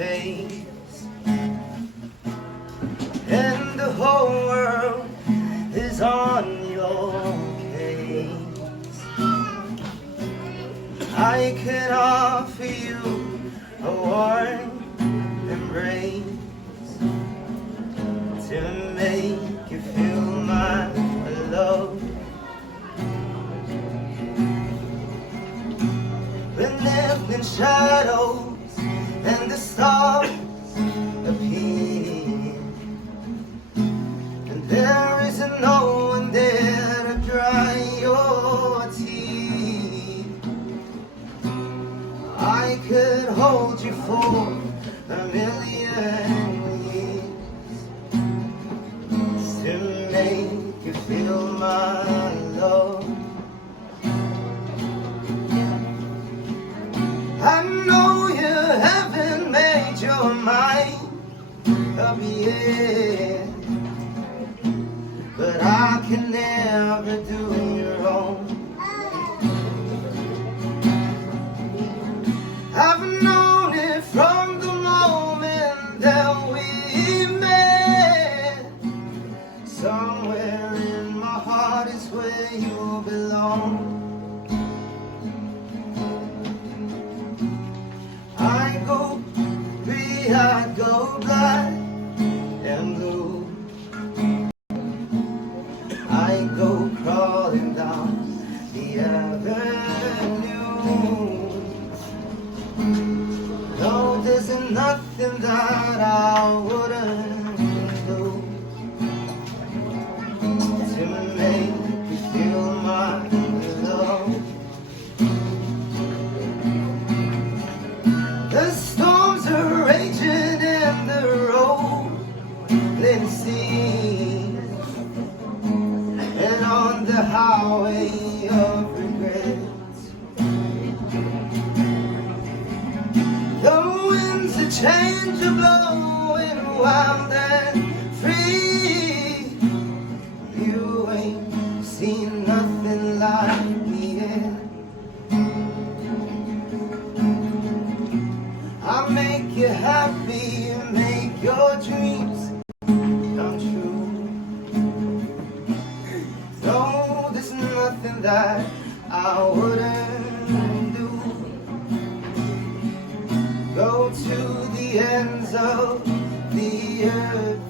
face, and the whole world is on your case. I can offer you a warm embrace to make you feel my love. When evening shadows and the stars appear, and there is no one there to dry your tears, I could hold you for a million years to make you feel my love. I know you haven't made your mind up yet, but I can never do you wrong. I've known it from the moment that we met. Somewhere in my heart is where you belong. I go free, I go black and blue. I go crawling down the avenue. No, there's nothing that I wouldn't do to make you feel my love. The storms are raging in the rolling sea, and on the highway of regrets, the winds of change are blowing wild and free. You ain't seen nothing like me yet. I make you happy, make your dreams come true. No, there's nothing that I wouldn't do. Go to the ends of the earth